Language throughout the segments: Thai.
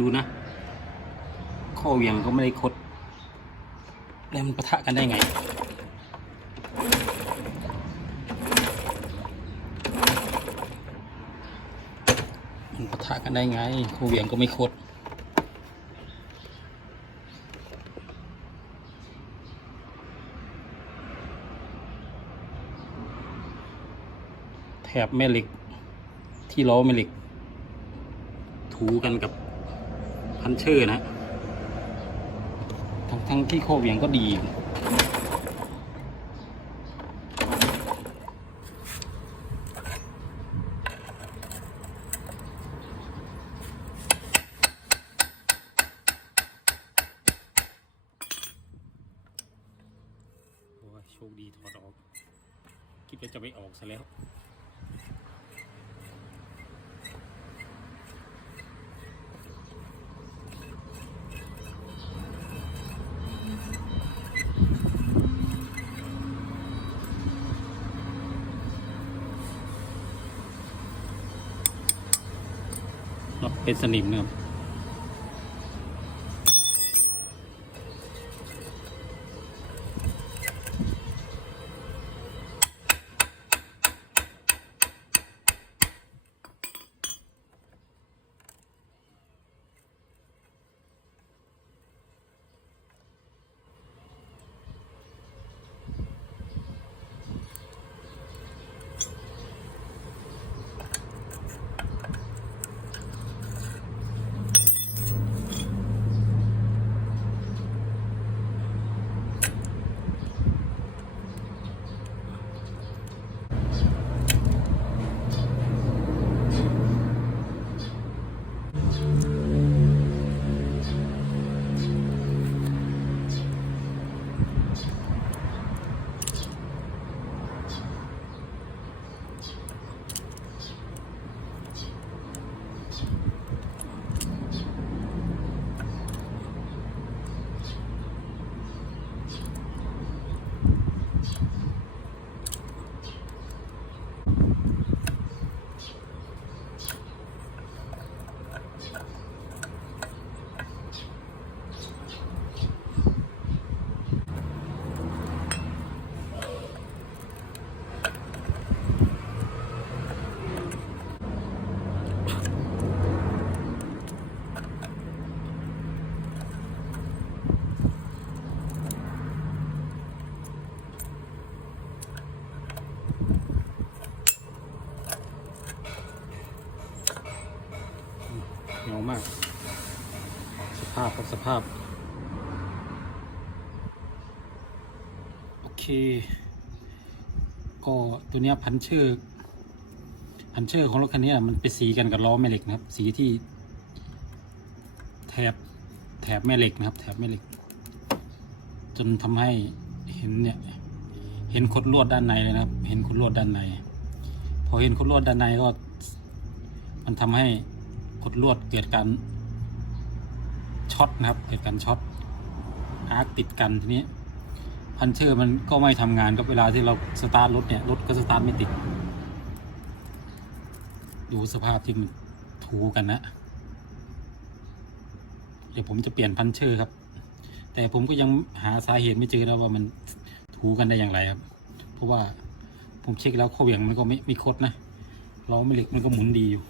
ดูนะ ข้อเหวียงก็ไม่ได้คด แล้วมันปะทะกันได้ไง มันปะทะกันได้ไง ข้อเหวียงก็ไม่คดแถบแม่เหล็กที่ล้อแม่เหล็กถูกันกับ พันเชอร์นะทั้งทั้งที่โคเวียงก็ดีอยู่โอ้ยโชคดีถอดออก คิดว่าจะไม่ออกซะแล้ว เป็นสนิมนะครับ เหนียวมาก สภาพครับสภาพ โอเค ก็ตัวเนี้ยพันเชือกพันเชือกของรถคันนี้อะมันไปสีกันกับล้อแม่เหล็กนะครับ สีที่ แถบแถบแม่เหล็กนะครับ แถบแม่เหล็ก จนทำให้เห็นเนี่ย เห็นคดลวดด้านในเลยนะครับ เห็นคดลวดด้านใน พอเห็นคดลวดด้านในก็ มันทำให้ คดลวดเกิดการช็อตนะครับ เกิดการช็อตอาร์คติดกันทีนี้พันเชอร์มันก็ไม่ทำงานกับเวลาที่เราสตาร์ทรถเนี่ยรถก็สตาร์ทไม่ติด ดูสภาพที่มันถูกันนะ เดี๋ยวผมจะเปลี่ยนพันเชอร์ครับ แต่ผมก็ยังหาสาเหตุไม่เจอแล้วว่ามันถูกันได้อย่างไรครับ เพราะว่าผมเช็คแล้วข้อเหวี่ยงมันก็ไม่มีคดนะล้อไม่เหล็กมันก็หมุนดีอยู่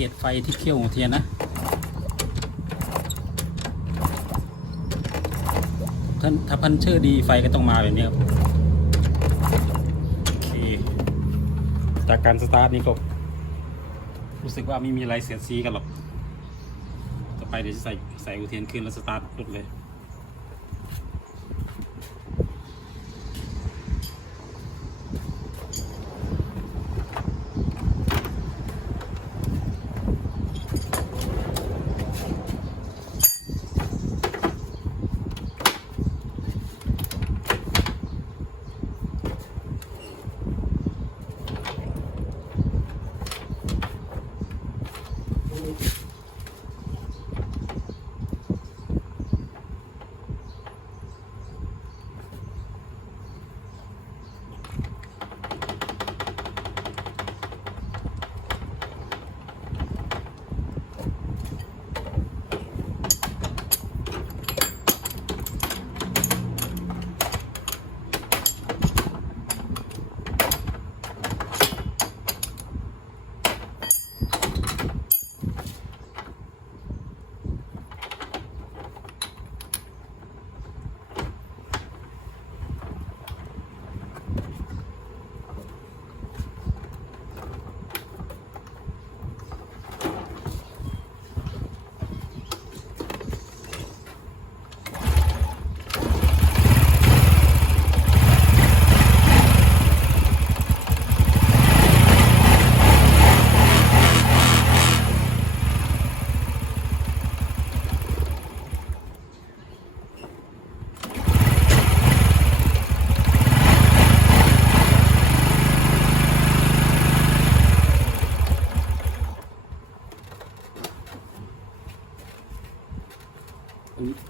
เกตไฟที่เขี้ยวของเทียนนะถ้าถ้าพันเชอร์ดีไฟก็ต้องมาแบบนี้ครับโอเคจากการสตาร์ทนี้ก็รู้สึกว่าไม่มีอะไรเสียดสีกันหรอก ต่อไปเดี๋ยวจะใส่ใส่อุเทียนขึ้นแล้วสตาร์ทรถเลย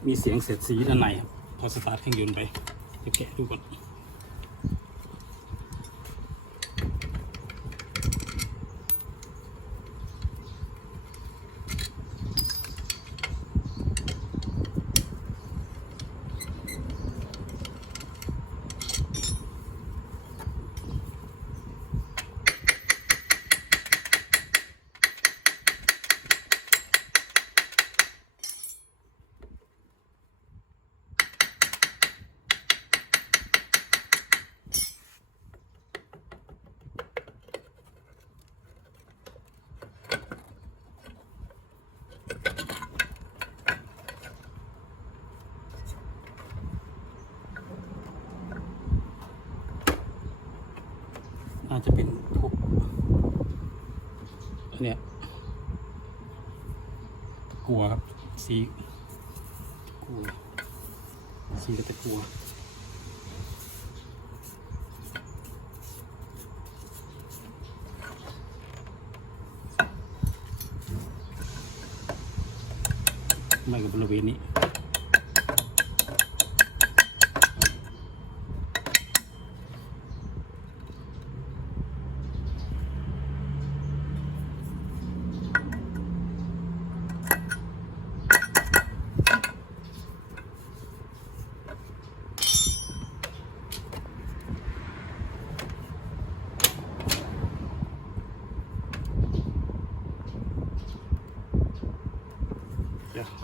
มีเสียงเสียดสีด้านในครับพอสตาร์ทเครื่องยนต์ไปจะแกะดูก่อน จะเป็นพวกอันเนี้ยกัวครับ สีกัวสีก็จะกัวไม่กับบริเวณนี้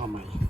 เ